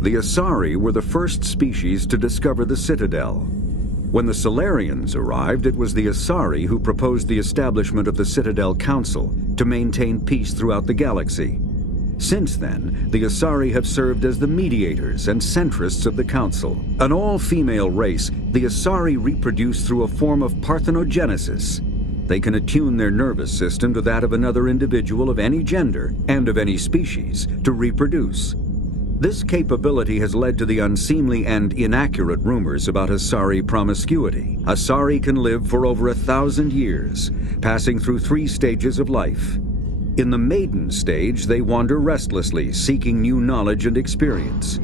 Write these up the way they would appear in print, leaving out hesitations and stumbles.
The Asari were the first species to discover the Citadel. When the Solarians arrived, it was the Asari who proposed the establishment of the Citadel Council to maintain peace throughout the galaxy. Since then, the Asari have served as the mediators and centrists of the Council. An all-female race, the Asari reproduce through a form of parthenogenesis. They can attune their nervous system to that of another individual of any gender and of any species to reproduce. This capability has led to the unseemly and inaccurate rumors about Asari promiscuity. Asari can live for over 1,000 years, passing through 3 stages of life. In the maiden stage, they wander restlessly, seeking new knowledge and experience.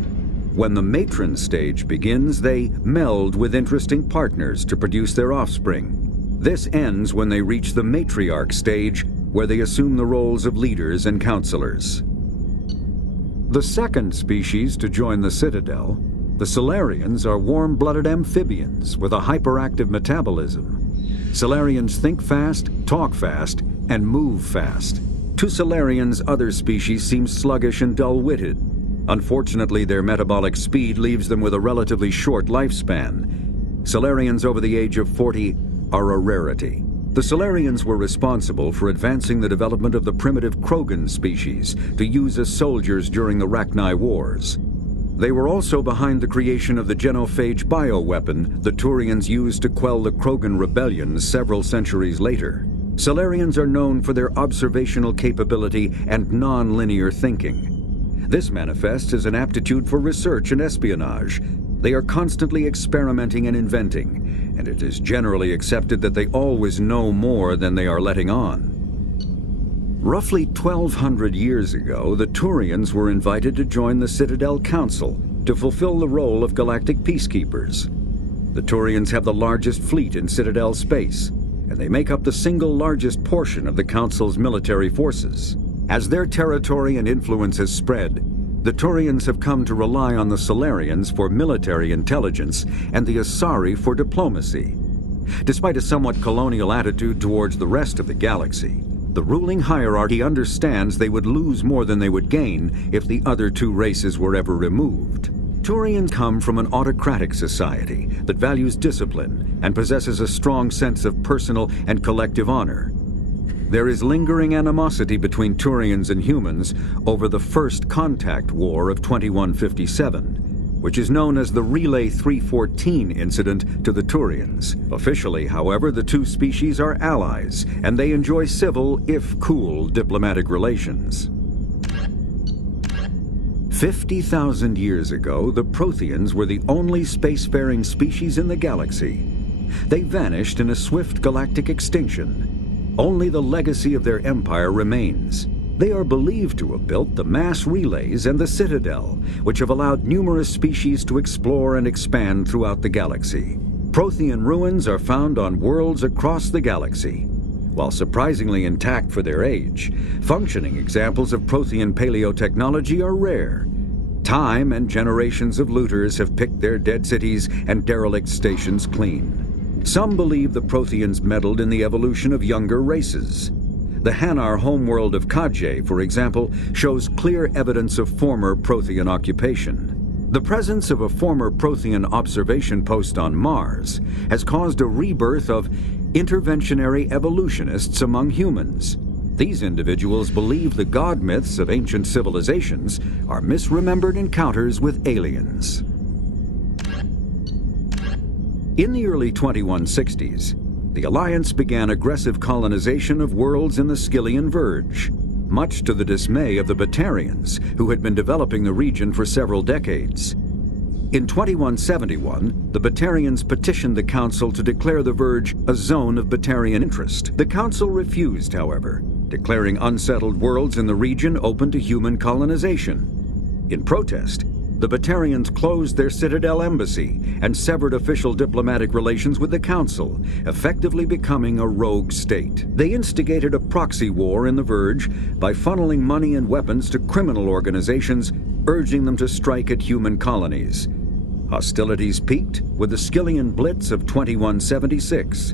When the matron stage begins, they meld with interesting partners to produce their offspring. This ends when they reach the matriarch stage, where they assume the roles of leaders and counselors. The second species to join the Citadel, the Solarians, are warm-blooded amphibians with a hyperactive metabolism. Solarians think fast, talk fast, and move fast. To Solarians, other species seem sluggish and dull-witted. Unfortunately, their metabolic speed leaves them with a relatively short lifespan. Solarians over the age of 40 are a rarity. The Solarians were responsible for advancing the development of the primitive Krogan species to use as soldiers during the Rachni Wars. They were also behind the creation of the genophage bioweapon the Turians used to quell the Krogan rebellions several centuries later. Solarians are known for their observational capability and non-linear thinking. This manifests as an aptitude for research and espionage. They are constantly experimenting and inventing, and it is generally accepted that they always know more than they are letting on. Roughly 1,200 years ago, the Turians were invited to join the Citadel Council to fulfill the role of galactic peacekeepers. The Turians have the largest fleet in Citadel space, and they make up the single largest portion of the Council's military forces. As their territory and influence has spread, the Turians have come to rely on the Solarians for military intelligence and the Asari for diplomacy. Despite a somewhat colonial attitude towards the rest of the galaxy, the ruling hierarchy understands they would lose more than they would gain if the other 2 races were ever removed. Turians come from an autocratic society that values discipline and possesses a strong sense of personal and collective honor. There is lingering animosity between Turians and humans over the First Contact War of 2157, which is known as the Relay 314 incident to the Turians. Officially, however, the 2 species are allies, and they enjoy civil, if cool, diplomatic relations. 50,000 years ago, the Protheans were the only spacefaring species in the galaxy. They vanished in a swift galactic extinction. Only the legacy of their empire remains. They are believed to have built the mass relays and the Citadel, which have allowed numerous species to explore and expand throughout the galaxy. Prothean ruins are found on worlds across the galaxy. While surprisingly intact for their age, functioning examples of Prothean paleotechnology are rare. Time and generations of looters have picked their dead cities and derelict stations clean. Some believe the Protheans meddled in the evolution of younger races. The Hanar homeworld of Kajay, for example, shows clear evidence of former Prothean occupation. The presence of a former Prothean observation post on Mars has caused a rebirth of interventionary evolutionists among humans. These individuals believe the god myths of ancient civilizations are misremembered encounters with aliens. In the early 2160s, the Alliance began aggressive colonization of worlds in the Skyllian Verge, much to the dismay of the Batarians, who had been developing the region for several decades. In 2171, the Batarians petitioned the Council to declare the Verge a zone of Batarian interest. The Council refused, however, declaring unsettled worlds in the region open to human colonization. In protest, the Batarians closed their Citadel embassy and severed official diplomatic relations with the Council, effectively becoming a rogue state. They instigated a proxy war in the Verge by funneling money and weapons to criminal organizations, urging them to strike at human colonies. Hostilities peaked with the Skyllian Blitz of 2176,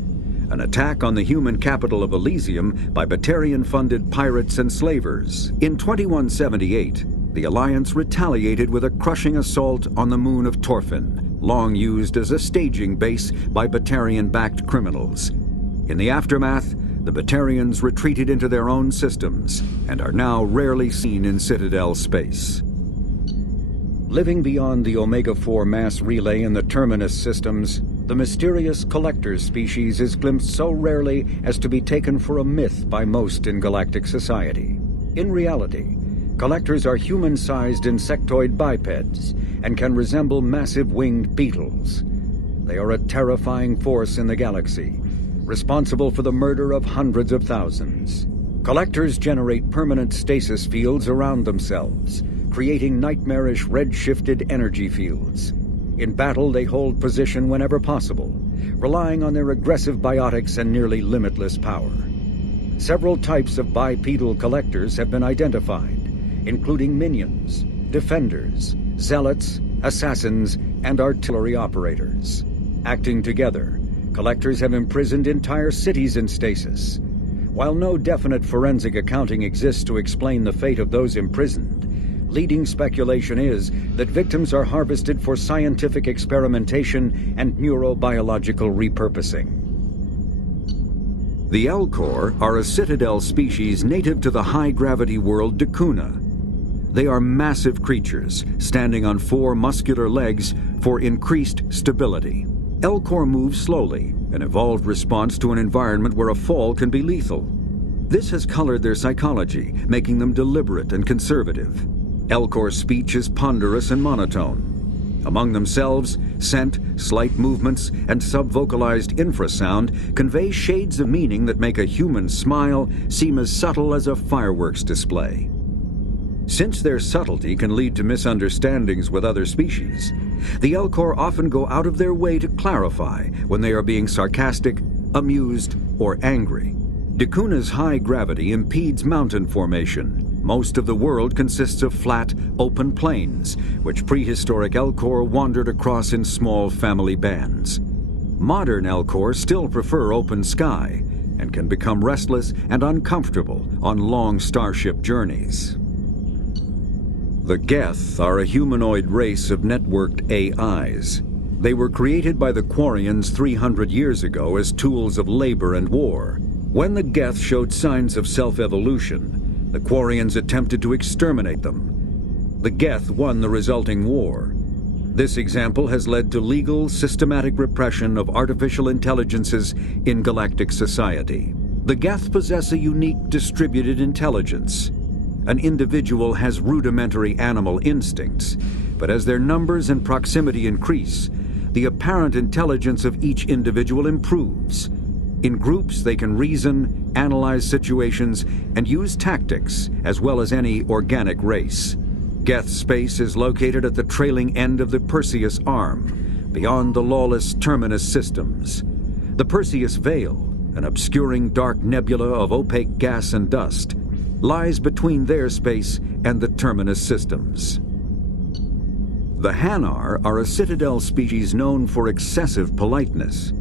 an attack on the human capital of Elysium by Batarian-funded pirates and slavers. In 2178, the Alliance retaliated with a crushing assault on the moon of Torfin, long used as a staging base by Batarian-backed criminals. In the aftermath, the Batarians retreated into their own systems and are now rarely seen in Citadel space. Living beyond the Omega-4 mass relay in the Terminus systems, the mysterious Collector species is glimpsed so rarely as to be taken for a myth by most in galactic society. In reality, Collectors are human-sized insectoid bipeds and can resemble massive winged beetles. They are a terrifying force in the galaxy, responsible for the murder of hundreds of thousands. Collectors generate permanent stasis fields around themselves, creating nightmarish red-shifted energy fields. In battle, they hold position whenever possible, relying on their aggressive biotics and nearly limitless power. Several types of bipedal collectors have been identified, including minions, defenders, zealots, assassins, and artillery operators. Acting together, collectors have imprisoned entire cities in stasis. While no definite forensic accounting exists to explain the fate of those imprisoned, leading speculation is that victims are harvested for scientific experimentation and neurobiological repurposing. The Elcor are a Citadel species native to the high-gravity world Dakuna. They are massive creatures, standing on 4 muscular legs for increased stability. Elcor move slowly, an evolved response to an environment where a fall can be lethal. This has colored their psychology, making them deliberate and conservative. Elcor's speech is ponderous and monotone. Among themselves, scent, slight movements, and subvocalized infrasound convey shades of meaning that make a human smile seem as subtle as a fireworks display. Since their subtlety can lead to misunderstandings with other species, the Elcor often go out of their way to clarify when they are being sarcastic, amused, or angry. Dakuna's high gravity impedes mountain formation. Most of the world consists of flat, open plains, which prehistoric Elcor wandered across in small family bands. Modern Elcor still prefer open sky and can become restless and uncomfortable on long starship journeys. The Geth are a humanoid race of networked AIs. They were created by the Quarians 300 years ago as tools of labor and war. When the Geth showed signs of self-evolution, the Quarians attempted to exterminate them. The Geth won the resulting war. This example has led to legal, systematic repression of artificial intelligences in galactic society. The Geth possess a unique distributed intelligence. An individual has rudimentary animal instincts, but as their numbers and proximity increase, the apparent intelligence of each individual improves. In groups, they can reason, analyze situations, and use tactics, as well as any organic race. Geth space is located at the trailing end of the Perseus Arm, beyond the lawless Terminus systems. The Perseus Veil, an obscuring dark nebula of opaque gas and dust, lies between their space and the Terminus systems. The Hanar are a Citadel species known for excessive politeness.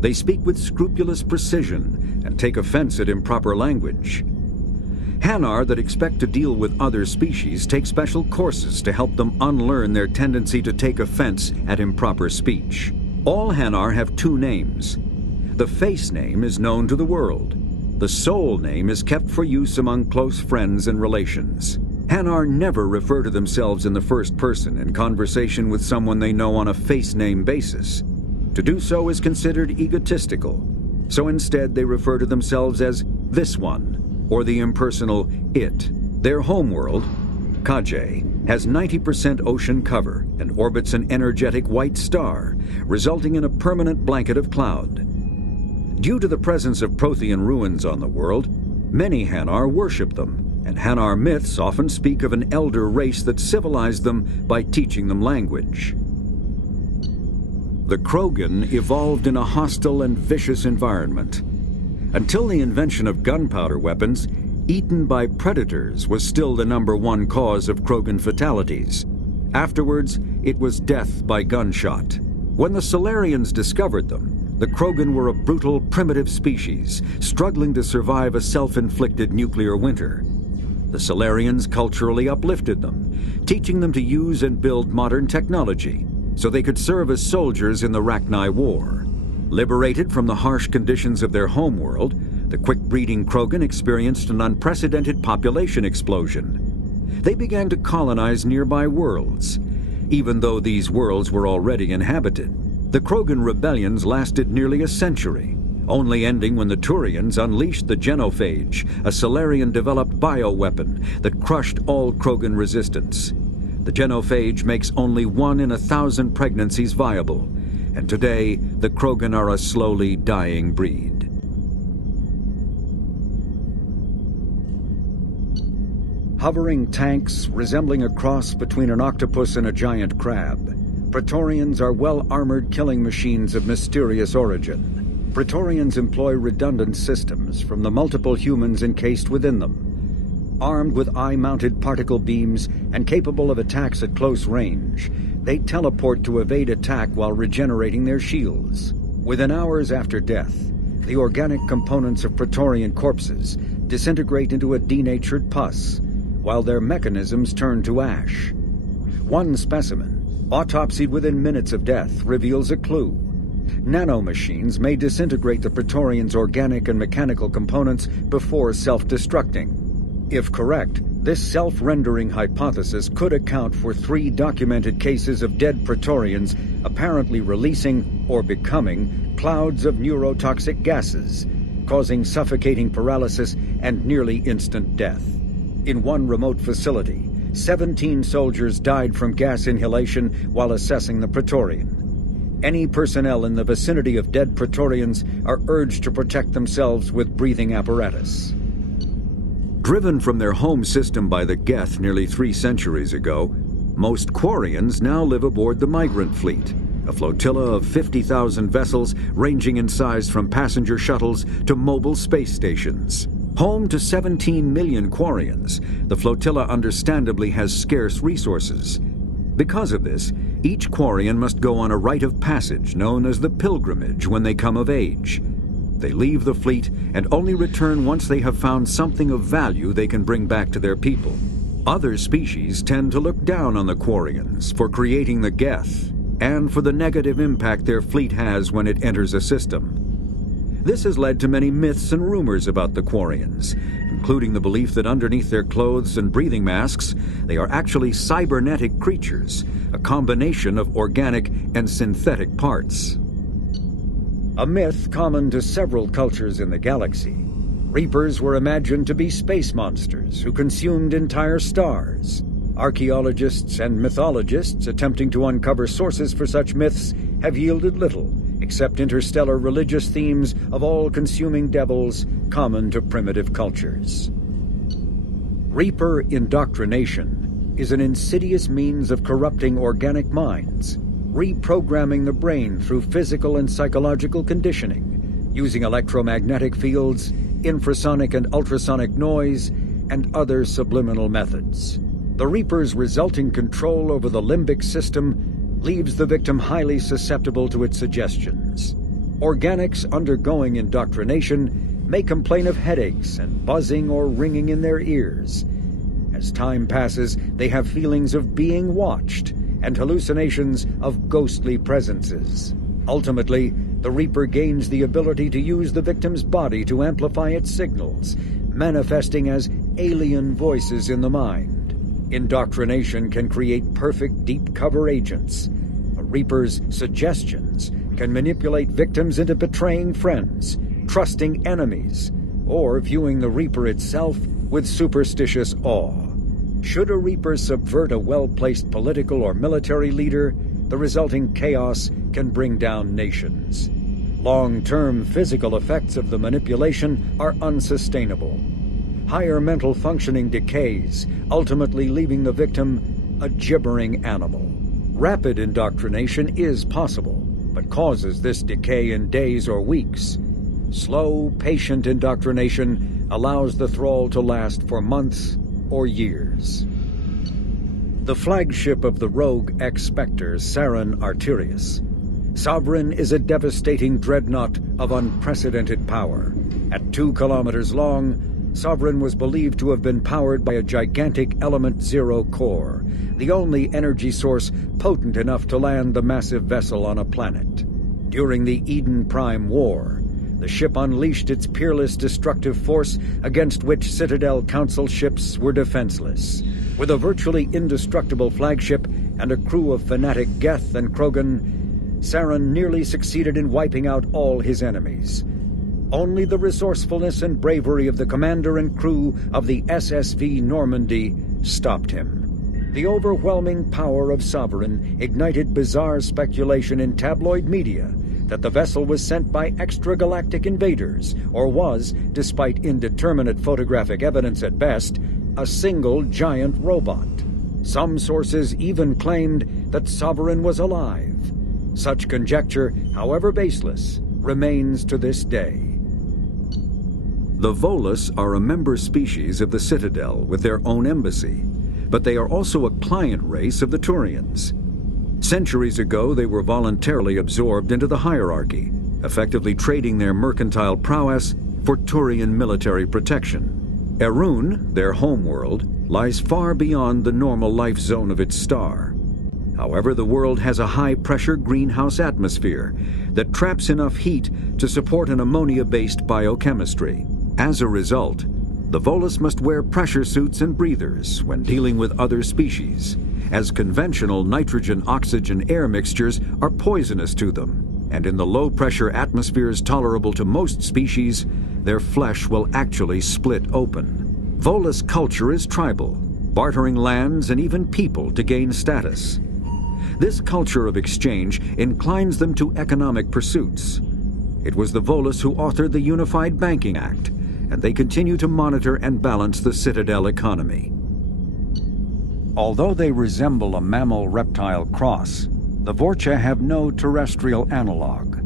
They speak with scrupulous precision and take offense at improper language. Hanar that expect to deal with other species take special courses to help them unlearn their tendency to take offense at improper speech. All Hanar have 2 names. The face name is known to the world. The soul name is kept for use among close friends and relations. Hanar never refer to themselves in the first person in conversation with someone they know on a face name basis. To do so is considered egotistical, so instead they refer to themselves as this one, or the impersonal it. Their homeworld, Kaje, has 90% ocean cover and orbits an energetic white star, resulting in a permanent blanket of cloud. Due to the presence of Prothean ruins on the world, many Hanar worship them, and Hanar myths often speak of an elder race that civilized them by teaching them language. The Krogan evolved in a hostile and vicious environment. Until the invention of gunpowder weapons, eaten by predators was still the #1 cause of Krogan fatalities. Afterwards, it was death by gunshot. When the Solarians discovered them, the Krogan were a brutal, primitive species, struggling to survive a self-inflicted nuclear winter. The Solarians culturally uplifted them, teaching them to use and build modern technology so they could serve as soldiers in the Rachni War. Liberated from the harsh conditions of their homeworld, the quick-breeding Krogan experienced an unprecedented population explosion. They began to colonize nearby worlds. Even though these worlds were already inhabited, the Krogan rebellions lasted nearly a century, only ending when the Turians unleashed the Genophage, a Solarian-developed bioweapon that crushed all Krogan resistance. The Genophage makes only 1 in 1,000 pregnancies viable, and today the Krogan are a slowly dying breed. Hovering tanks resembling a cross between an octopus and a giant crab, Praetorians are well-armored killing machines of mysterious origin. Praetorians employ redundant systems from the multiple humans encased within them. Armed with eye-mounted particle beams and capable of attacks at close range, they teleport to evade attack while regenerating their shields. Within hours after death, the organic components of Praetorian corpses disintegrate into a denatured pus, while their mechanisms turn to ash. One specimen, autopsied within minutes of death, reveals a clue. Nanomachines may disintegrate the Praetorians' organic and mechanical components before self-destructing. If correct, this self-rendering hypothesis could account for 3 documented cases of dead Praetorians apparently releasing or becoming clouds of neurotoxic gases, causing suffocating paralysis and nearly instant death. In one remote facility, 17 soldiers died from gas inhalation while assessing the Praetorian. Any personnel in the vicinity of dead Praetorians are urged to protect themselves with breathing apparatus. Driven from their home system by the Geth nearly 3 centuries ago, most Quarians now live aboard the migrant fleet, a flotilla of 50,000 vessels ranging in size from passenger shuttles to mobile space stations. Home to 17 million Quarians, the flotilla understandably has scarce resources. Because of this, each Quarian must go on a rite of passage known as the pilgrimage when they come of age. They leave the fleet and only return once they have found something of value they can bring back to their people. Other species tend to look down on the Quarians for creating the Geth and for the negative impact their fleet has when it enters a system. This has led to many myths and rumors about the Quarians, including the belief that underneath their clothes and breathing masks, they are actually cybernetic creatures, a combination of organic and synthetic parts. A myth common to several cultures in the galaxy, Reapers were imagined to be space monsters who consumed entire stars. Archaeologists and mythologists attempting to uncover sources for such myths have yielded little, except interstellar religious themes of all-consuming devils common to primitive cultures. Reaper indoctrination is an insidious means of corrupting organic minds, reprogramming the brain through physical and psychological conditioning, using electromagnetic fields, infrasonic and ultrasonic noise, and other subliminal methods. The Reaper's resulting control over the limbic system leaves the victim highly susceptible to its suggestions. Organics undergoing indoctrination may complain of headaches and buzzing or ringing in their ears. As time passes, they have feelings of being watched and hallucinations of ghostly presences. Ultimately, the Reaper gains the ability to use the victim's body to amplify its signals, manifesting as alien voices in the mind. Indoctrination can create perfect deep-cover agents. A Reaper's suggestions can manipulate victims into betraying friends, trusting enemies, or viewing the Reaper itself with superstitious awe. Should a Reaper subvert a well-placed political or military leader, the resulting chaos can bring down nations. Long-term physical effects of the manipulation are unsustainable. Higher mental functioning decays, ultimately leaving the victim a gibbering animal. Rapid indoctrination is possible, but causes this decay in days or weeks. Slow, patient indoctrination allows the thrall to last for months or years. The flagship of the rogue ex-Spectre, Saren Arterius. Sovereign is a devastating dreadnought of unprecedented power. At 2 kilometers long, Sovereign was believed to have been powered by a gigantic Element Zero core, the only energy source potent enough to land the massive vessel on a planet. During the Eden Prime War, the ship unleashed its peerless destructive force against which Citadel Council ships were defenseless. With a virtually indestructible flagship and a crew of fanatic Geth and Krogan, Saren nearly succeeded in wiping out all his enemies. Only the resourcefulness and bravery of the commander and crew of the SSV Normandy stopped him. The overwhelming power of Sovereign ignited bizarre speculation in tabloid media that the vessel was sent by extragalactic invaders, or was, despite indeterminate photographic evidence at best, a single giant robot. Some sources even claimed that Sovereign was alive. Such conjecture, however baseless, remains to this day. The Volus are a member species of the Citadel with their own embassy, but they are also a client race of the Turians. Centuries ago, they were voluntarily absorbed into the hierarchy, effectively trading their mercantile prowess for Turian military protection. Erun, their homeworld, lies far beyond the normal life zone of its star. However, the world has a high-pressure greenhouse atmosphere that traps enough heat to support an ammonia-based biochemistry. As a result, the Volus must wear pressure suits and breathers when dealing with other species, as conventional nitrogen-oxygen air mixtures are poisonous to them, and in the low-pressure atmospheres tolerable to most species, their flesh will actually split open. Volus culture is tribal, bartering lands and even people to gain status. This culture of exchange inclines them to economic pursuits. It was the Volus who authored the Unified Banking Act, and they continue to monitor and balance the Citadel economy. Although they resemble a mammal-reptile cross, the Vorcha have no terrestrial analog.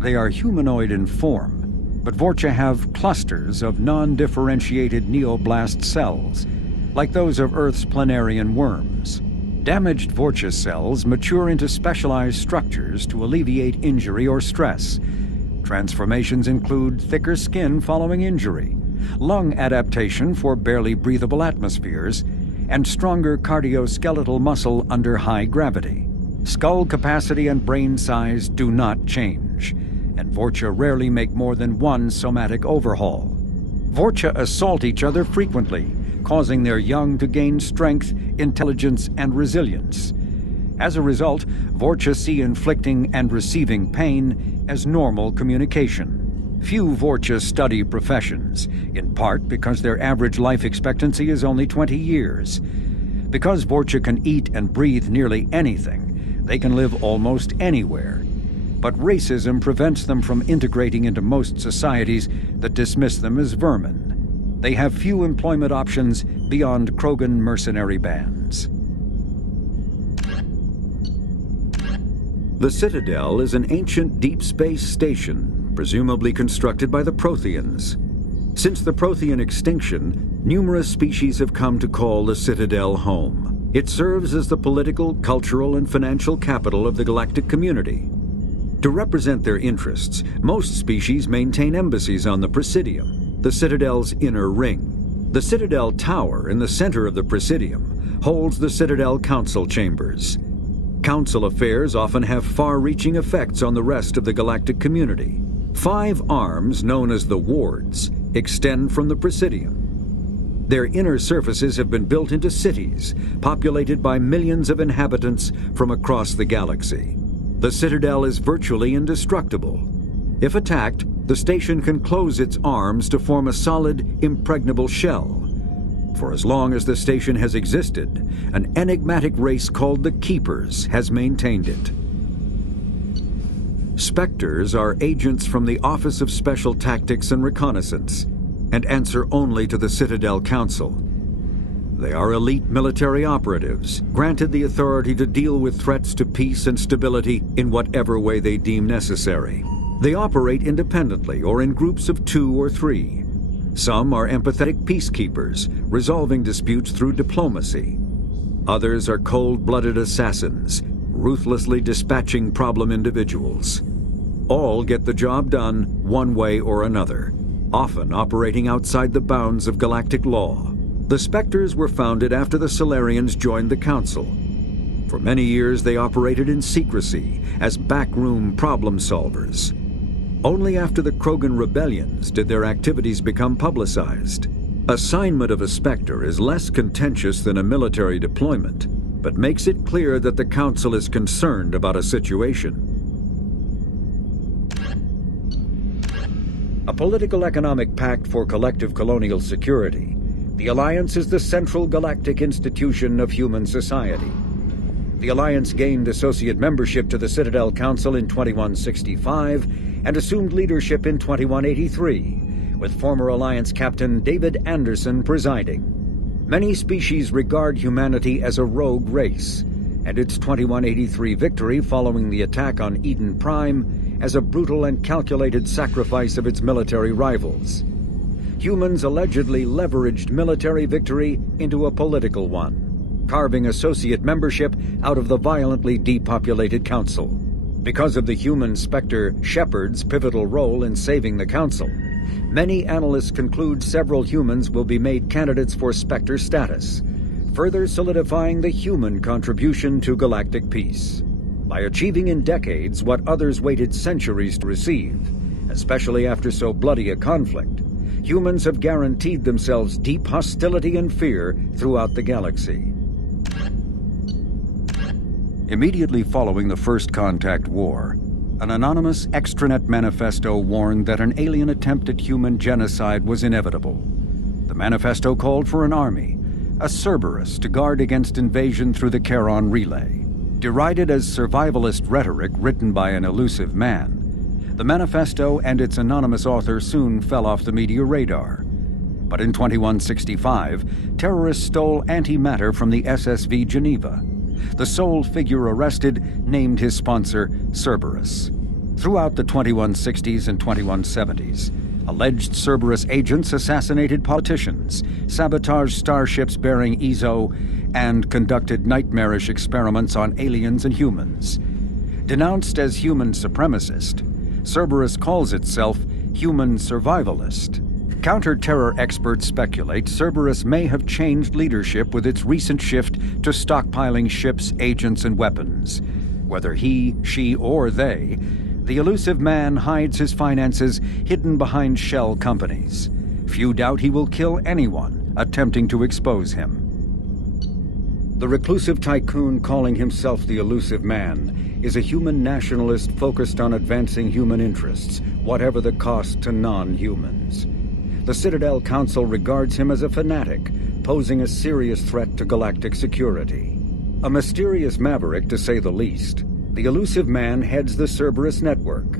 They are humanoid in form, but Vorcha have clusters of non-differentiated neoblast cells, like those of Earth's planarian worms. Damaged Vorcha cells mature into specialized structures to alleviate injury or stress. Transformations include thicker skin following injury, lung adaptation for barely breathable atmospheres, and stronger cardioskeletal muscle under high gravity. Skull capacity and brain size do not change, and Vorcha rarely make more than one somatic overhaul. Vorcha assault each other frequently, causing their young to gain strength, intelligence, and resilience. As a result, Vorcha see inflicting and receiving pain as normal communication. Few Vorcha study professions, in part because their average life expectancy is only 20 years. Because Vorcha can eat and breathe nearly anything, they can live almost anywhere. But racism prevents them from integrating into most societies that dismiss them as vermin. They have few employment options beyond Krogan mercenary bands. The Citadel is an ancient deep space station, presumably constructed by the Protheans. Since the Prothean extinction, numerous species have come to call the Citadel home. It serves as the political, cultural, and financial capital of the galactic community. To represent their interests, most species maintain embassies on the Presidium, the Citadel's inner ring. The Citadel Tower in the center of the Presidium holds the Citadel Council chambers. Council affairs often have far-reaching effects on the rest of the galactic community. 5 arms, known as the Wards, extend from the Presidium. Their inner surfaces have been built into cities, populated by millions of inhabitants from across the galaxy. The Citadel is virtually indestructible. If attacked, the station can close its arms to form a solid, impregnable shell. For as long as the station has existed, an enigmatic race called the Keepers has maintained it. Spectres are agents from the Office of Special Tactics and Reconnaissance, and answer only to the Citadel Council. They are elite military operatives, granted the authority to deal with threats to peace and stability in whatever way they deem necessary. They operate independently or in groups of 2 or 3. Some are empathetic peacekeepers, resolving disputes through diplomacy. Others are cold-blooded assassins, ruthlessly dispatching problem individuals. All get the job done one way or another. often operating outside the bounds of galactic law. The Spectres were founded after the Solarians joined the Council. For many years, they operated in secrecy as backroom problem solvers. Only after the Krogan rebellions did their activities become publicized. Assignment of a Spectre is less contentious than a military deployment, but makes it clear that the Council is concerned about a situation. A political-economic pact for collective colonial security, the Alliance is the central galactic institution of human society. The Alliance gained associate membership to the Citadel Council in 2165 and assumed leadership in 2183, with former Alliance Captain David Anderson presiding. Many species regard humanity as a rogue race, and its 2183 victory following the attack on Eden Prime as a brutal and calculated sacrifice of its military rivals. Humans allegedly leveraged military victory into a political one, carving associate membership out of the violently depopulated Council. Because of the human Spectre Shepard's pivotal role in saving the Council, many analysts conclude several humans will be made candidates for Spectre status, further solidifying the human contribution to galactic peace. By achieving in decades what others waited centuries to receive, especially after so bloody a conflict, humans have guaranteed themselves deep hostility and fear throughout the galaxy. Immediately following the First Contact War, an anonymous extranet manifesto warned that an alien attempt at human genocide was inevitable. The manifesto called for an army, a Cerberus, to guard against invasion through the Charon Relay. Derided as survivalist rhetoric written by an elusive man, the manifesto and its anonymous author soon fell off the media radar. But in 2165, terrorists stole antimatter from the SSV Geneva. The sole figure arrested named his sponsor Cerberus. Throughout the 2160s and 2170s, alleged Cerberus agents assassinated politicians, sabotaged starships bearing EZO, and conducted nightmarish experiments on aliens and humans. Denounced as human supremacist, Cerberus calls itself human survivalist. Counter-terror experts speculate Cerberus may have changed leadership with its recent shift to stockpiling ships, agents, and weapons. Whether he, she, or they, the elusive man hides his finances hidden behind shell companies. Few doubt he will kill anyone attempting to expose him. The reclusive tycoon calling himself the elusive man is a human nationalist focused on advancing human interests, whatever the cost to non-humans. The Citadel Council regards him as a fanatic, posing a serious threat to galactic security. A mysterious maverick, to say the least, the elusive man heads the Cerberus network.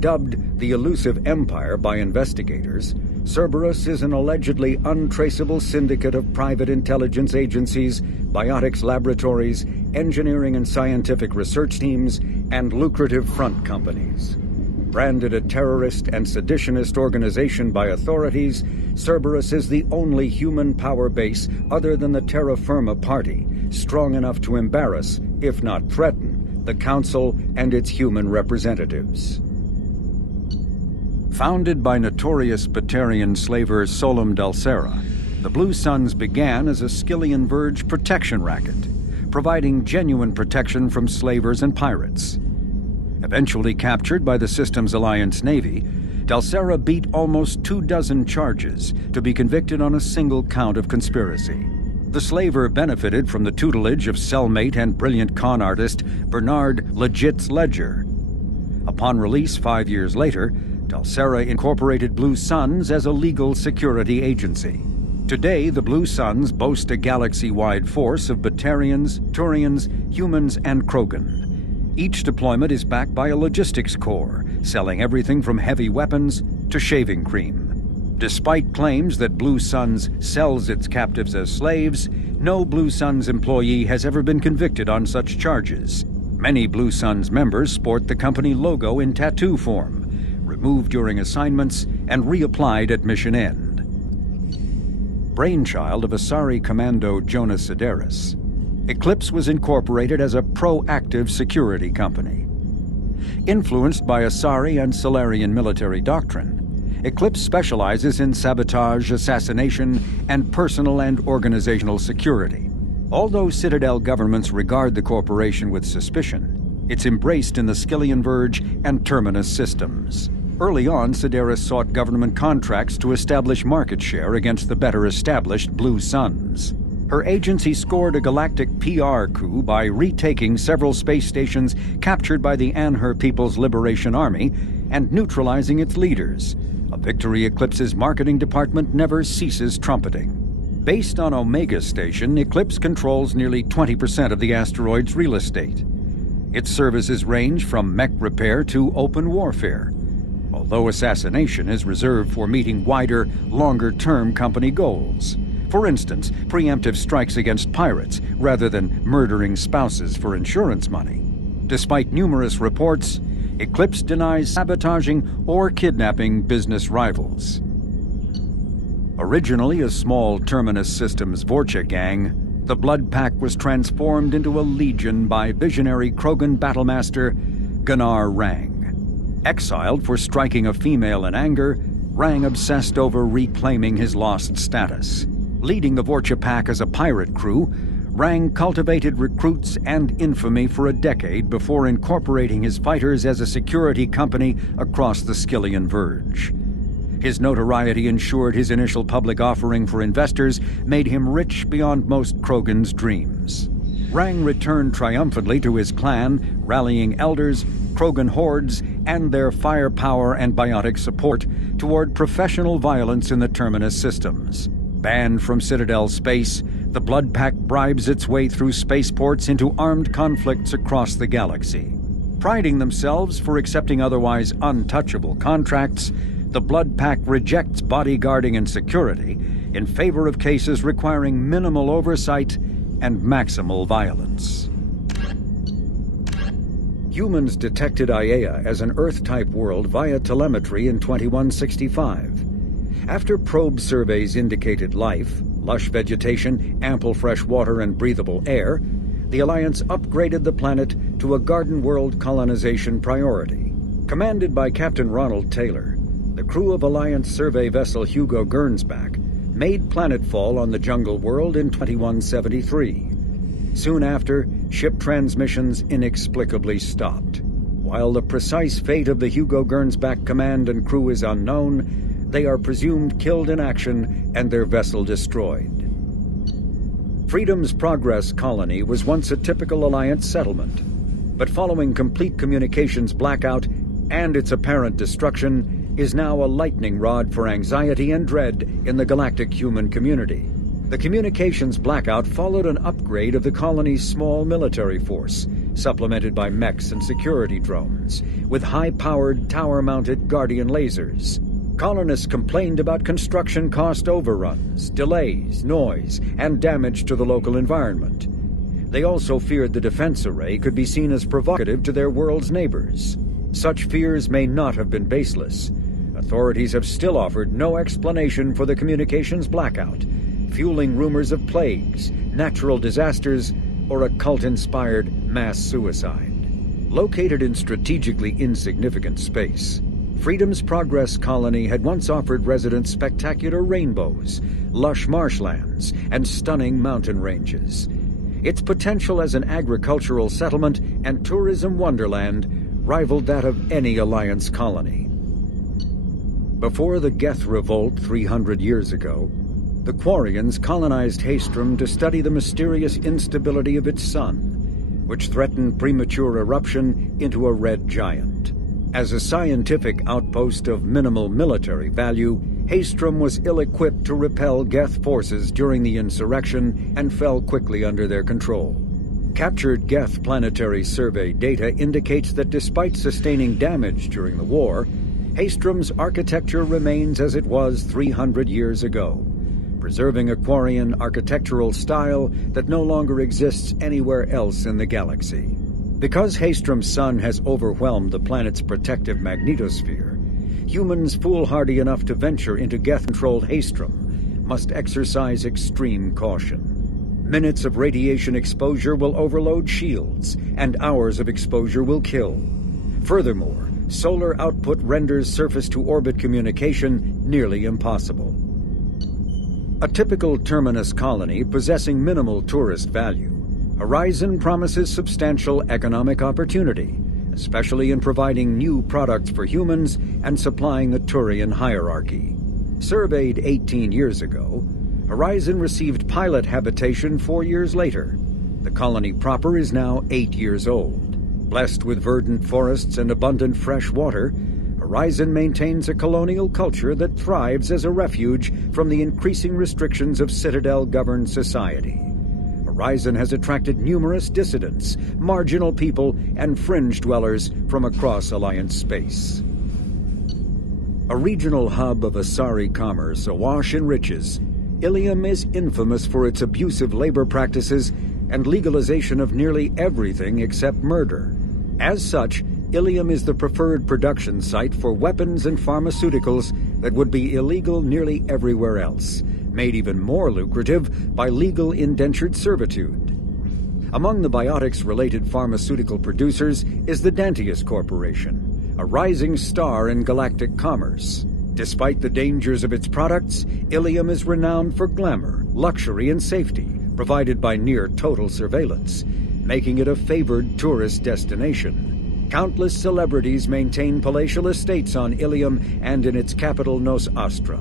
Dubbed the Elusive Empire by investigators, Cerberus is an allegedly untraceable syndicate of private intelligence agencies, biotics laboratories, engineering and scientific research teams, and lucrative front companies. Branded a terrorist and seditionist organization by authorities, Cerberus is the only human power base other than the Terra Firma Party, strong enough to embarrass, if not threaten, the Council and its human representatives. Founded by notorious Batarian slaver Solum Dulcera, the Blue Suns began as a Skillian Verge protection racket, providing genuine protection from slavers and pirates. Eventually captured by the Systems Alliance Navy, Dulcera beat almost 24 charges to be convicted on a single count of conspiracy. The slaver benefited from the tutelage of cellmate and brilliant con artist Bernard Legit's Ledger. Upon release 5 years later, Dulcera incorporated Blue Suns as a legal security agency. Today, the Blue Suns boast a galaxy-wide force of Batarians, Turians, humans, and Krogan. Each deployment is backed by a logistics corps, selling everything from heavy weapons to shaving cream. Despite claims that Blue Suns sells its captives as slaves, no Blue Suns employee has ever been convicted on such charges. Many Blue Suns members sport the company logo in tattoo form, removed during assignments and reapplied at mission end. Brainchild of Asari Commando Jonas Sideris, Eclipse was incorporated as a proactive security company. Influenced by Asari and Solarian military doctrine, Eclipse specializes in sabotage, assassination, and personal and organizational security. Although Citadel governments regard the corporation with suspicion, it's embraced in the Skyllian Verge and Terminus systems. Early on, Sedaris sought government contracts to establish market share against the better-established Blue Suns. Her agency scored a galactic PR coup by retaking several space stations captured by the Anhur People's Liberation Army and neutralizing its leaders, a victory Eclipse's marketing department never ceases trumpeting. Based on Omega Station, Eclipse controls nearly 20% of the asteroid's real estate. Its services range from mech repair to open warfare, although assassination is reserved for meeting wider, longer-term company goals. For instance, preemptive strikes against pirates rather than murdering spouses for insurance money. Despite numerous reports, Eclipse denies sabotaging or kidnapping business rivals. Originally a small Terminus Systems Vorcha gang, the Blood Pack was transformed into a legion by visionary Krogan battlemaster Gunnar Rang. Exiled for striking a female in anger, Rang obsessed over reclaiming his lost status. Leading the Vorcha Pack as a pirate crew, Rang cultivated recruits and infamy for a decade before incorporating his fighters as a security company across the Skyllian Verge. His notoriety ensured his initial public offering for investors made him rich beyond most Krogans' dreams. Rang returned triumphantly to his clan, rallying elders, Krogan hordes, and their firepower and biotic support toward professional violence in the Terminus systems. Banned from Citadel space, the Blood Pack bribes its way through spaceports into armed conflicts across the galaxy. Priding themselves for accepting otherwise untouchable contracts, the Blood Pack rejects bodyguarding and security in favor of cases requiring minimal oversight and maximal violence. Humans detected Aiea as an Earth-type world via telemetry in 2165. After probe surveys indicated life, lush vegetation, ample fresh water, and breathable air, the Alliance upgraded the planet to a garden world colonization priority. Commanded by Captain Ronald Taylor, the crew of Alliance survey vessel Hugo Gernsback made planetfall on the jungle world in 2173. Soon after, ship transmissions inexplicably stopped. While the precise fate of the Hugo Gernsback command and crew is unknown, they are presumed killed in action and their vessel destroyed. Freedom's Progress colony was once a typical Alliance settlement, but following complete communications blackout and its apparent destruction, is now a lightning rod for anxiety and dread in the galactic human community. The communications blackout followed an upgrade of the colony's small military force, supplemented by mechs and security drones, with high-powered, tower-mounted Guardian lasers. Colonists complained about construction cost overruns, delays, noise, and damage to the local environment. They also feared the defense array could be seen as provocative to their world's neighbors. Such fears may not have been baseless. Authorities have still offered no explanation for the communications blackout, fueling rumors of plagues, natural disasters, or a cult-inspired mass suicide. Located in strategically insignificant space, Freedom's Progress colony had once offered residents spectacular rainbows, lush marshlands, and stunning mountain ranges. Its potential as an agricultural settlement and tourism wonderland rivaled that of any Alliance colony. Before the Geth Revolt 300 years ago, the Quarians colonized Haestrom to study the mysterious instability of its sun, which threatened premature eruption into a red giant. As a scientific outpost of minimal military value, Haestrom was ill-equipped to repel Geth forces during the insurrection and fell quickly under their control. Captured Geth planetary survey data indicates that despite sustaining damage during the war, Haestrom's architecture remains as it was 300 years ago, preserving a Quarian architectural style that no longer exists anywhere else in the galaxy. Because Haestrom's sun has overwhelmed the planet's protective magnetosphere, humans foolhardy enough to venture into Geth-controlled Haestrom must exercise extreme caution. Minutes of radiation exposure will overload shields, and hours of exposure will kill. Furthermore, solar output renders surface-to-orbit communication nearly impossible. A typical terminus colony possessing minimal tourist value, Horizon promises substantial economic opportunity, especially in providing new products for humans and supplying a Turian hierarchy. Surveyed 18 years ago, Horizon received pilot habitation 4 years later. The colony proper is now 8 years old. Blessed with verdant forests and abundant fresh water, Horizon maintains a colonial culture that thrives as a refuge from the increasing restrictions of Citadel-governed society. Horizon has attracted numerous dissidents, marginal people, and fringe dwellers from across Alliance space. A regional hub of Asari commerce awash in riches, Ilium is infamous for its abusive labor practices and legalization of nearly everything except murder. As such, Ilium is the preferred production site for weapons and pharmaceuticals that would be illegal nearly everywhere else, made even more lucrative by legal indentured servitude. Among the biotics-related pharmaceutical producers is the Dantius Corporation, a rising star in galactic commerce. Despite the dangers of its products, Ilium is renowned for glamour, luxury, and safety, provided by near-total surveillance, making it a favored tourist destination. Countless celebrities maintain palatial estates on Ilium and in its capital Nos Astra.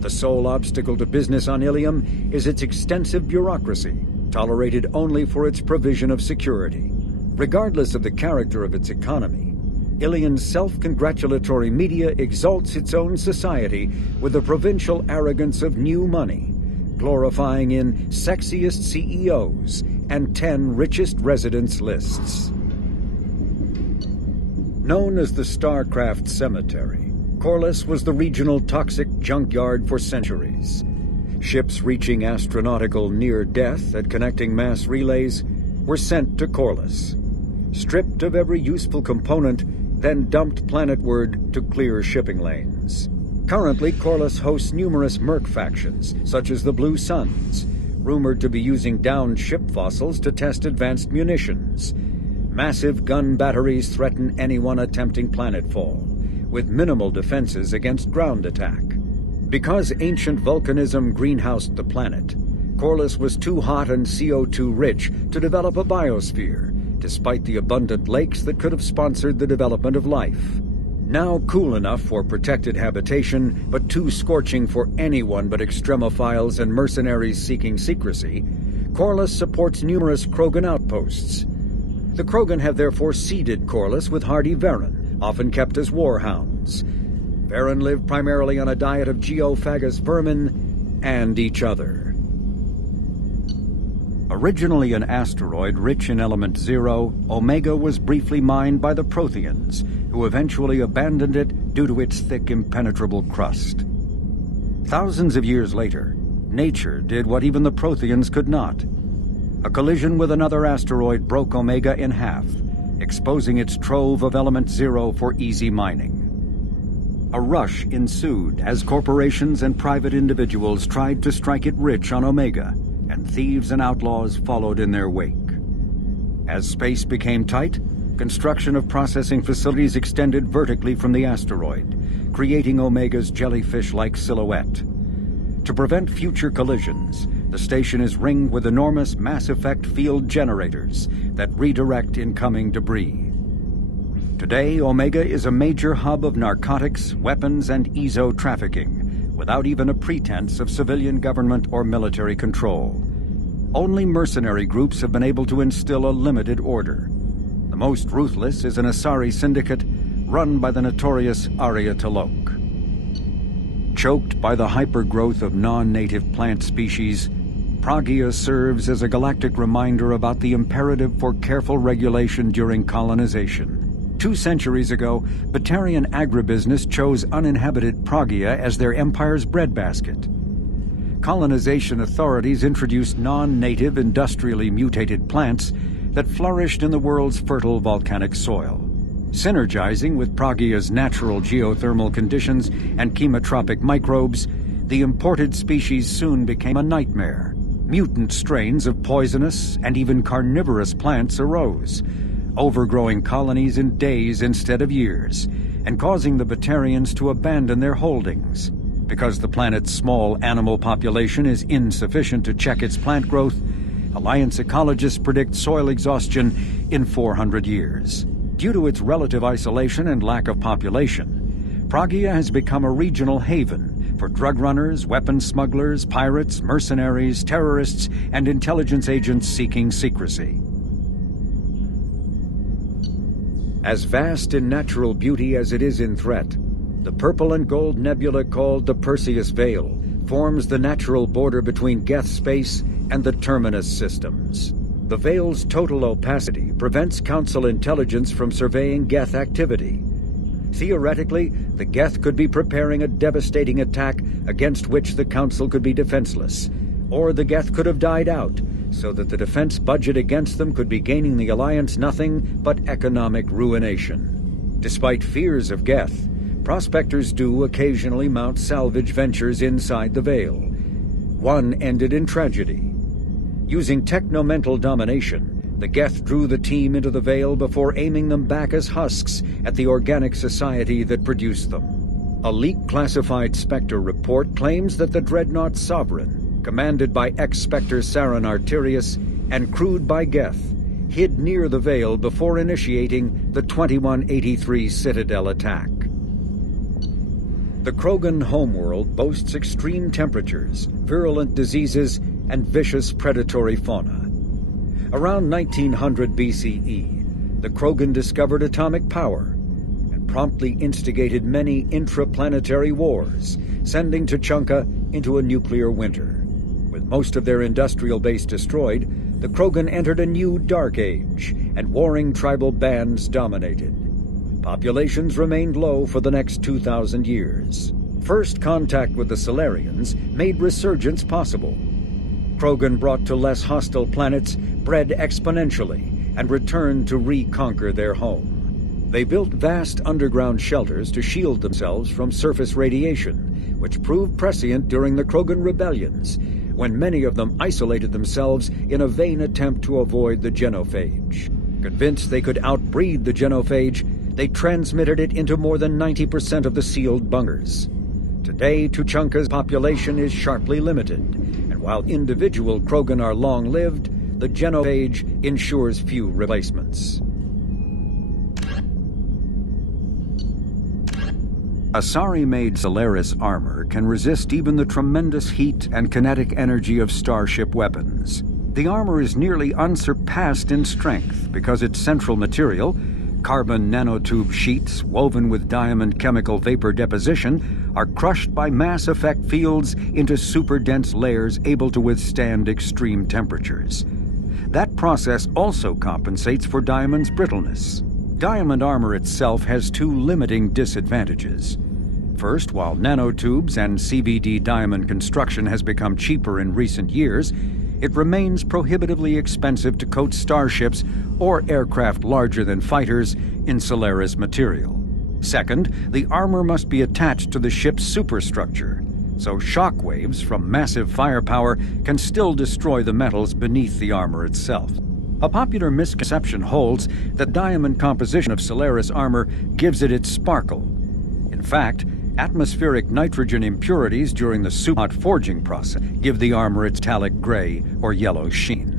The sole obstacle to business on Ilium is its extensive bureaucracy, tolerated only for its provision of security. Regardless of the character of its economy, Ilium's self-congratulatory media exalts its own society with the provincial arrogance of new money, glorifying in sexiest CEOs and 10 richest residents lists. Known as the Starcraft Cemetery, Corliss was the regional toxic junkyard for centuries. Ships reaching astronautical near-death at connecting mass relays were sent to Corliss, stripped of every useful component, then dumped planetward to clear shipping lanes. Currently, Corliss hosts numerous merc factions, such as the Blue Suns, rumored to be using downed ship fossils to test advanced munitions. Massive gun batteries threaten anyone attempting planetfall, with minimal defenses against ground attack. Because ancient volcanism greenhoused the planet, Corliss was too hot and CO2 rich to develop a biosphere, despite the abundant lakes that could have sponsored the development of life. Now cool enough for protected habitation, but too scorching for anyone but extremophiles and mercenaries seeking secrecy, Corliss supports numerous Krogan outposts. The Krogan have therefore seeded Corliss with hardy Varen, often kept as warhounds. Varen live primarily on a diet of geophagous vermin and each other. Originally an asteroid rich in element 0, Omega was briefly mined by the Protheans, who eventually abandoned it due to its thick, impenetrable crust. Thousands of years later, nature did what even the Protheans could not. A collision with another asteroid broke Omega in half, exposing its trove of element 0 for easy mining. A rush ensued as corporations and private individuals tried to strike it rich on Omega, and thieves and outlaws followed in their wake. As space became tight, construction of processing facilities extended vertically from the asteroid, creating Omega's jellyfish-like silhouette. To prevent future collisions, the station is ringed with enormous mass-effect field generators that redirect incoming debris. Today, Omega is a major hub of narcotics, weapons, and EZO trafficking, without even a pretense of civilian government or military control. Only mercenary groups have been able to instill a limited order. The most ruthless is an Asari syndicate run by the notorious Arya Talok. Choked by the hypergrowth of non-native plant species, Pragia serves as a galactic reminder about the imperative for careful regulation during colonization. 2 centuries ago, Batarian agribusiness chose uninhabited Pragia as their empire's breadbasket. Colonization authorities introduced non-native, industrially mutated plants that flourished in the world's fertile volcanic soil. Synergizing with Pragia's natural geothermal conditions and chemotropic microbes, the imported species soon became a nightmare. Mutant strains of poisonous and even carnivorous plants arose, overgrowing colonies in days instead of years, and causing the Batarians to abandon their holdings. Because the planet's small animal population is insufficient to check its plant growth, Alliance ecologists predict soil exhaustion in 400 years. Due to its relative isolation and lack of population, Pragia has become a regional haven for drug runners, weapons smugglers, pirates, mercenaries, terrorists, and intelligence agents seeking secrecy. As vast in natural beauty as it is in threat, the purple and gold nebula called the Perseus Veil forms the natural border between Geth space and the Terminus systems. The Veil's total opacity prevents Council intelligence from surveying Geth activity. Theoretically, the Geth could be preparing a devastating attack against which the Council could be defenseless, or the Geth could have died out, so that the defense budget against them could be gaining the Alliance nothing but economic ruination. Despite fears of Geth, prospectors do occasionally mount salvage ventures inside the Veil. One ended in tragedy. Using technomental domination, the Geth drew the team into the Veil before aiming them back as husks at the organic society that produced them. A leak-classified Spectre report claims that the Dreadnought Sovereign, commanded by ex-Spectre Sarin Arterius and crewed by Geth, hid near the Veil before initiating the 2183 Citadel attack. The Krogan homeworld boasts extreme temperatures, virulent diseases, and vicious predatory fauna. Around 1900 BCE, the Krogan discovered atomic power and promptly instigated many intraplanetary wars, sending Tuchanka into a nuclear winter. With most of their industrial base destroyed, the Krogan entered a new Dark Age, and warring tribal bands dominated. Populations remained low for the next 2,000 years. First contact with the Solarians made resurgence possible. Krogan brought to less hostile planets bred exponentially and returned to reconquer their home. They built vast underground shelters to shield themselves from surface radiation, which proved prescient during the Krogan rebellions, when many of them isolated themselves in a vain attempt to avoid the genophage. Convinced they could outbreed the genophage, they transmitted it into more than 90% of the sealed bunkers. Today, Tuchanka's population is sharply limited, and while individual Krogan are long-lived, the genophage ensures few replacements. Asari-made Solaris armor can resist even the tremendous heat and kinetic energy of starship weapons. The armor is nearly unsurpassed in strength because its central material, carbon nanotube sheets woven with diamond chemical vapor deposition, are crushed by mass effect fields into super-dense layers able to withstand extreme temperatures. That process also compensates for diamond's brittleness. Diamond armor itself has two limiting disadvantages. First, while nanotubes and CVD diamond construction has become cheaper in recent years, it remains prohibitively expensive to coat starships or aircraft larger than fighters in Solaris material. Second, the armor must be attached to the ship's superstructure, so shock waves from massive firepower can still destroy the metals beneath the armor itself. A popular misconception holds that diamond composition of Solaris armor gives it its sparkle. In fact, atmospheric nitrogen impurities during the super-hot forging process give the armor its metallic gray or yellow sheen.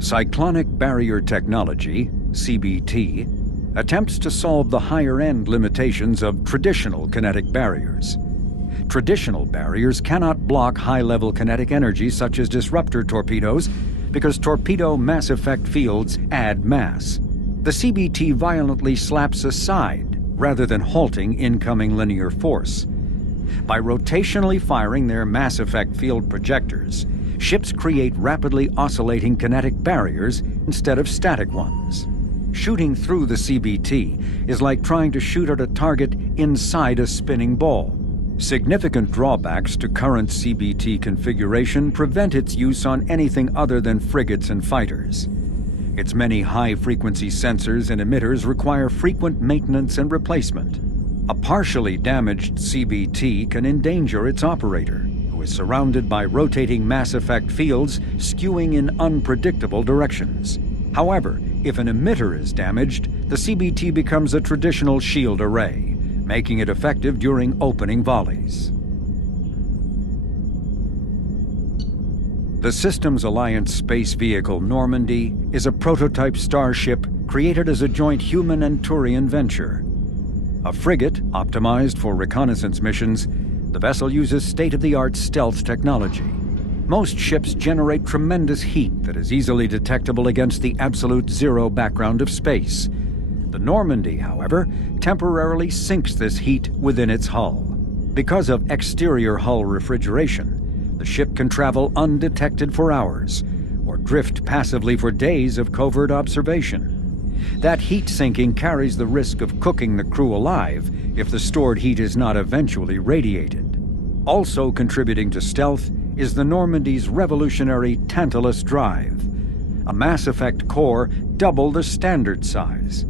Cyclonic barrier technology, CBT, attempts to solve the higher-end limitations of traditional kinetic barriers. Traditional barriers cannot block high-level kinetic energy such as disruptor torpedoes because torpedo mass effect fields add mass. The CBT violently slaps aside rather than halting incoming linear force. By rotationally firing their mass effect field projectors, ships create rapidly oscillating kinetic barriers instead of static ones. Shooting through the CBT is like trying to shoot at a target inside a spinning ball. Significant drawbacks to current CBT configuration prevent its use on anything other than frigates and fighters. Its many high-frequency sensors and emitters require frequent maintenance and replacement. A partially damaged CBT can endanger its operator, who is surrounded by rotating mass effect fields skewing in unpredictable directions. However, if an emitter is damaged, the CBT becomes a traditional shield array, making it effective during opening volleys. The Systems Alliance space vehicle Normandy is a prototype starship created as a joint human and Turian venture. A frigate optimized for reconnaissance missions, the vessel uses state-of-the-art stealth technology. Most ships generate tremendous heat that is easily detectable against the absolute zero background of space. The Normandy, however, temporarily sinks this heat within its hull. Because of exterior hull refrigeration, the ship can travel undetected for hours, or drift passively for days of covert observation. That heat sinking carries the risk of cooking the crew alive if the stored heat is not eventually radiated. Also contributing to stealth is the Normandy's revolutionary Tantalus drive, a Mass Effect core double the standard size.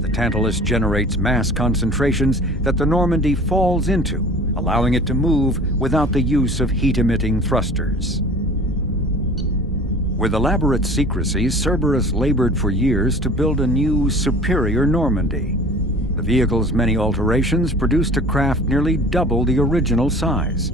The Tantalus generates mass concentrations that the Normandy falls into, allowing it to move without the use of heat-emitting thrusters. With elaborate secrecy, Cerberus labored for years to build a new, superior Normandy. The vehicle's many alterations produced a craft nearly double the original size,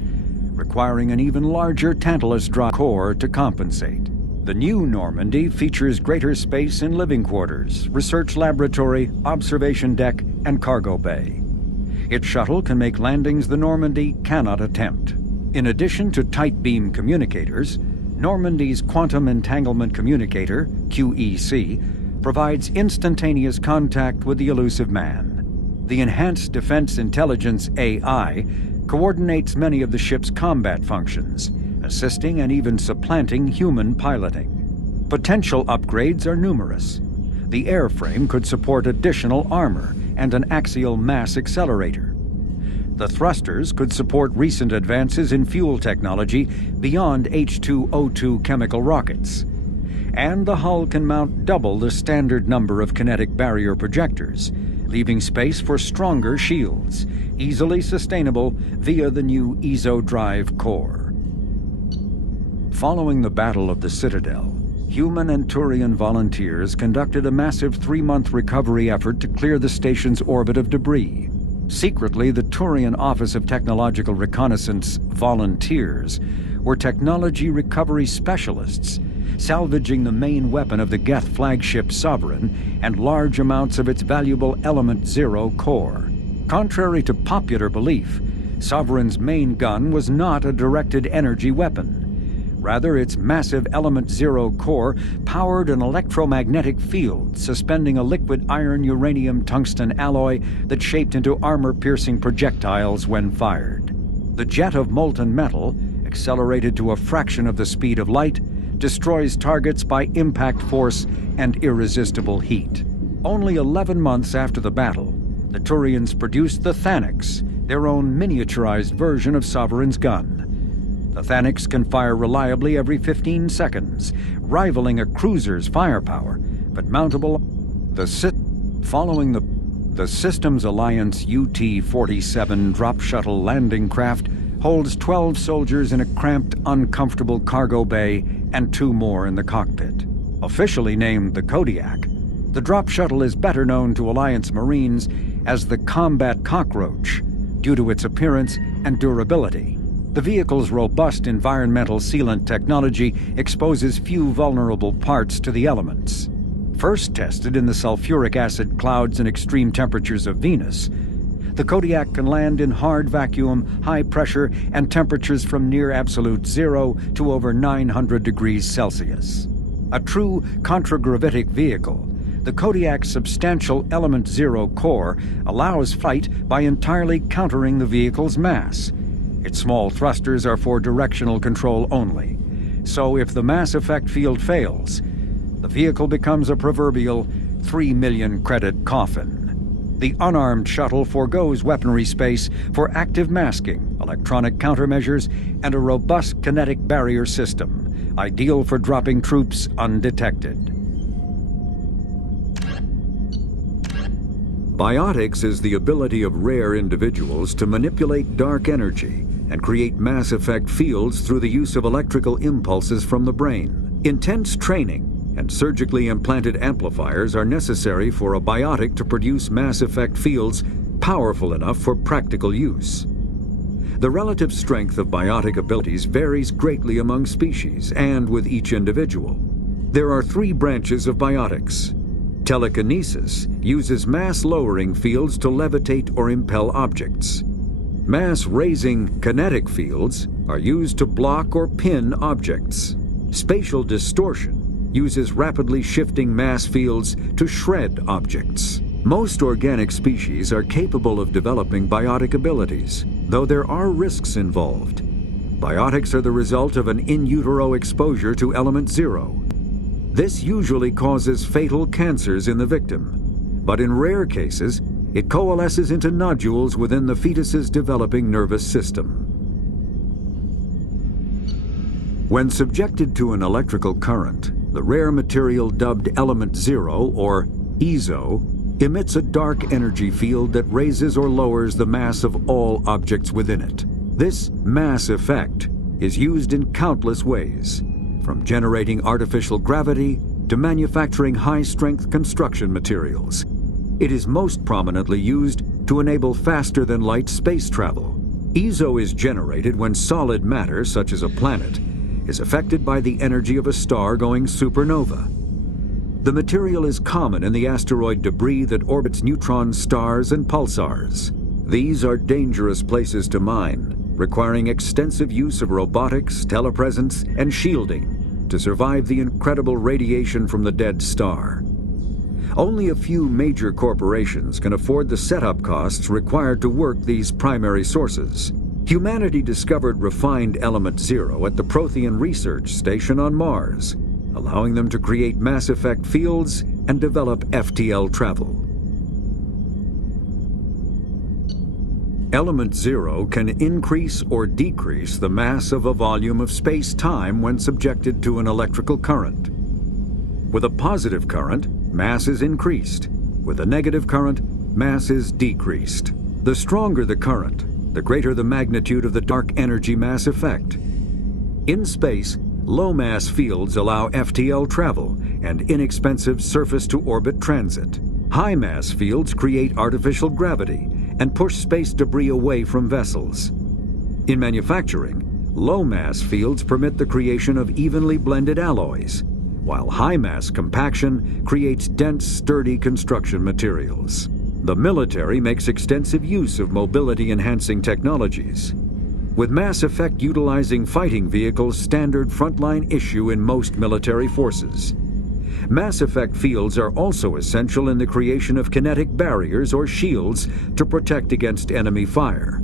requiring an even larger Tantalus drive core to compensate. The new Normandy features greater space in living quarters, research laboratory, observation deck, and cargo bay. Its shuttle can make landings the Normandy cannot attempt. In addition to tight beam communicators, Normandy's Quantum Entanglement Communicator, QEC, provides instantaneous contact with the elusive man. The Enhanced Defense Intelligence AI coordinates many of the ship's combat functions, assisting and even supplanting human piloting. Potential upgrades are numerous. The airframe could support additional armor and an axial mass accelerator. The thrusters could support recent advances in fuel technology beyond H2O2 chemical rockets. And the hull can mount double the standard number of kinetic barrier projectors, leaving space for stronger shields, easily sustainable via the new ESO drive core. Following the Battle of the Citadel, human and Turian volunteers conducted a massive 3-month recovery effort to clear the station's orbit of debris. Secretly, the Turian Office of Technological Reconnaissance volunteers were technology recovery specialists, salvaging the main weapon of the Geth flagship Sovereign and large amounts of its valuable Element Zero core. Contrary to popular belief, Sovereign's main gun was not a directed energy weapon. Rather, its massive Element Zero core powered an electromagnetic field suspending a liquid iron-uranium-tungsten alloy that shaped into armor-piercing projectiles when fired. The jet of molten metal, accelerated to a fraction of the speed of light, destroys targets by impact force and irresistible heat. Only 11 months after the battle, the Turians produced the Thanix, their own miniaturized version of Sovereign's gun. The Thanix can fire reliably every 15 seconds, rivaling a cruiser's firepower, but mountable. Following the Systems Alliance UT-47 drop shuttle landing craft holds 12 soldiers in a cramped, uncomfortable cargo bay and 2 more in the cockpit. Officially named the Kodiak, the drop shuttle is better known to Alliance Marines as the Combat Cockroach, due to its appearance and durability. The vehicle's robust environmental sealant technology exposes few vulnerable parts to the elements. First tested in the sulfuric acid clouds and extreme temperatures of Venus, the Kodiak can land in hard vacuum, high pressure, and temperatures from near absolute zero to over 900 degrees Celsius. A true contragravitic vehicle, the Kodiak's substantial Element Zero core allows flight by entirely countering the vehicle's mass. Its small thrusters are for directional control only, so if the mass effect field fails, the vehicle becomes a proverbial 3 million credit coffin. The unarmed shuttle forgoes weaponry space for active masking, electronic countermeasures, and a robust kinetic barrier system, ideal for dropping troops undetected. Biotics is the ability of rare individuals to manipulate dark energy and create mass effect fields through the use of electrical impulses from the brain. Intense training, and surgically implanted amplifiers are necessary for a biotic to produce mass effect fields powerful enough for practical use. The relative strength of biotic abilities varies greatly among species and with each individual. There are 3 branches of biotics. Telekinesis uses mass-lowering fields to levitate or impel objects. Mass-raising kinetic fields are used to block or pin objects. Spatial distortion uses rapidly shifting mass fields to shred objects. Most organic species are capable of developing biotic abilities, though there are risks involved. Biotics are the result of an in utero exposure to element 0. This usually causes fatal cancers in the victim, but in rare cases, it coalesces into nodules within the fetus's developing nervous system. When subjected to an electrical current, the rare material dubbed element 0, or ESO, emits a dark energy field that raises or lowers the mass of all objects within it. This mass effect is used in countless ways, from generating artificial gravity to manufacturing high-strength construction materials. It is most prominently used to enable faster-than-light space travel. ESO is generated when solid matter, such as a planet, is affected by the energy of a star going supernova. The material is common in the asteroid debris that orbits neutron stars and pulsars. These are dangerous places to mine, requiring extensive use of robotics, telepresence, and shielding to survive the incredible radiation from the dead star. Only a few major corporations can afford the setup costs required to work these primary sources. Humanity discovered refined element 0 at the Prothean Research Station on Mars, allowing them to create mass effect fields and develop FTL travel. Element 0 can increase or decrease the mass of a volume of space-time when subjected to an electrical current. With a positive current, mass is increased. With a negative current, mass is decreased. The stronger the current, the greater the magnitude of the dark energy mass effect. In space, low-mass fields allow FTL travel and inexpensive surface-to-orbit transit. High-mass fields create artificial gravity and push space debris away from vessels. In manufacturing, low-mass fields permit the creation of evenly blended alloys, while high-mass compaction creates dense, sturdy construction materials. The military makes extensive use of mobility-enhancing technologies, with mass effect utilizing fighting vehicles standard frontline issue in most military forces. Mass effect fields are also essential in the creation of kinetic barriers or shields to protect against enemy fire.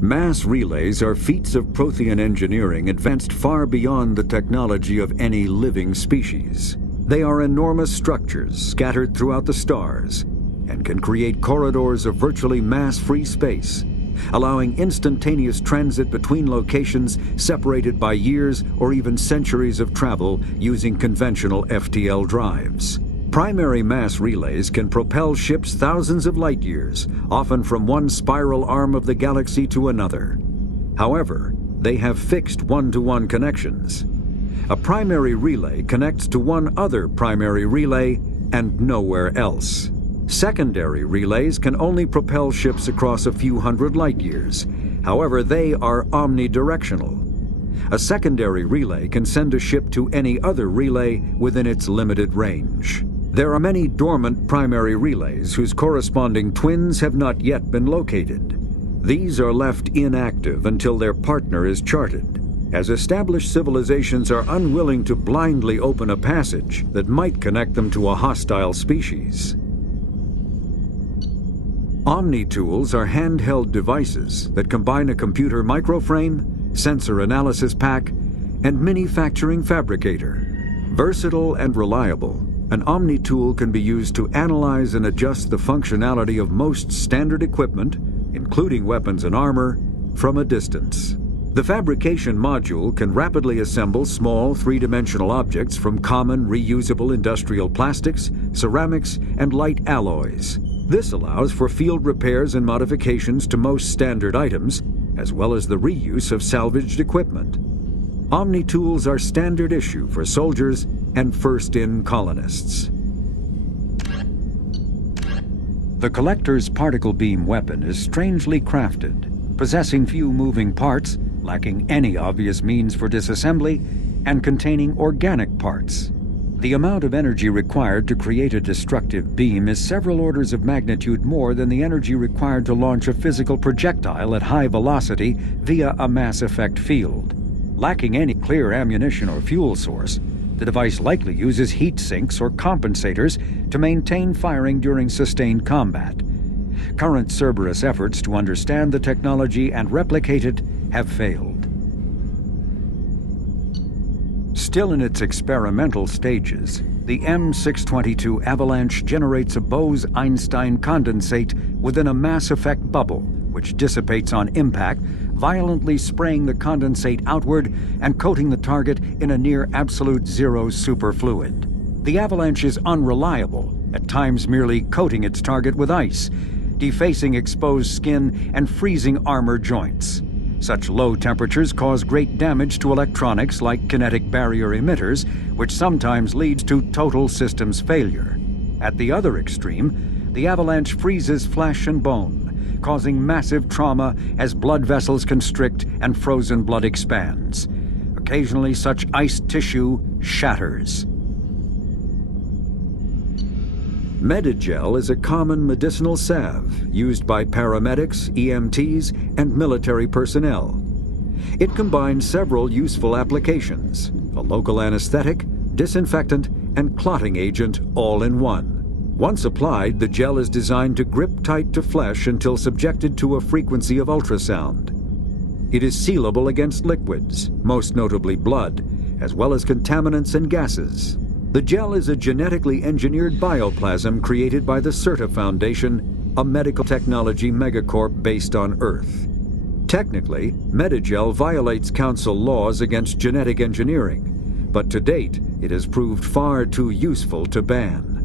Mass relays are feats of Prothean engineering advanced far beyond the technology of any living species. They are enormous structures scattered throughout the stars and can create corridors of virtually mass-free space, allowing instantaneous transit between locations separated by years or even centuries of travel using conventional FTL drives. Primary mass relays can propel ships thousands of light years, often from one spiral arm of the galaxy to another. However, they have fixed one-to-one connections. A primary relay connects to one other primary relay and nowhere else. Secondary relays can only propel ships across a few hundred light years. However, they are omnidirectional. A secondary relay can send a ship to any other relay within its limited range. There are many dormant primary relays whose corresponding twins have not yet been located. These are left inactive until their partner is charted, as established civilizations are unwilling to blindly open a passage that might connect them to a hostile species. Omni-tools are handheld devices that combine a computer microframe, sensor analysis pack, and manufacturing fabricator. Versatile and reliable, an Omni-tool can be used to analyze and adjust the functionality of most standard equipment, including weapons and armor, from a distance. The fabrication module can rapidly assemble small three-dimensional objects from common reusable industrial plastics, ceramics, and light alloys. This allows for field repairs and modifications to most standard items, as well as the reuse of salvaged equipment. Omni-tools are standard issue for soldiers and first-in colonists. The Collector's particle beam weapon is strangely crafted, possessing few moving parts, lacking any obvious means for disassembly, and containing organic parts. The amount of energy required to create a destructive beam is several orders of magnitude more than the energy required to launch a physical projectile at high velocity via a mass effect field. Lacking any clear ammunition or fuel source, the device likely uses heat sinks or compensators to maintain firing during sustained combat. Current Cerberus efforts to understand the technology and replicate it have failed. Still in its experimental stages, the M622 Avalanche generates a Bose-Einstein condensate within a mass effect bubble, which dissipates on impact, violently spraying the condensate outward and coating the target in a near-absolute zero superfluid. The Avalanche is unreliable, at times merely coating its target with ice, defacing exposed skin and freezing armor joints. Such low temperatures cause great damage to electronics like kinetic barrier emitters, which sometimes leads to total systems failure. At the other extreme, the Avalanche freezes flesh and bone, causing massive trauma as blood vessels constrict and frozen blood expands. Occasionally, such iced tissue shatters. Medigel is a common medicinal salve used by paramedics, EMTs, and military personnel. It combines several useful applications: a local anesthetic, disinfectant, and clotting agent all in one. Once applied, the gel is designed to grip tight to flesh until subjected to a frequency of ultrasound. It is sealable against liquids, most notably blood, as well as contaminants and gases. The gel is a genetically engineered bioplasm created by the CERTA Foundation, a medical technology megacorp based on Earth. Technically, Medigel violates Council laws against genetic engineering, but to date, it has proved far too useful to ban.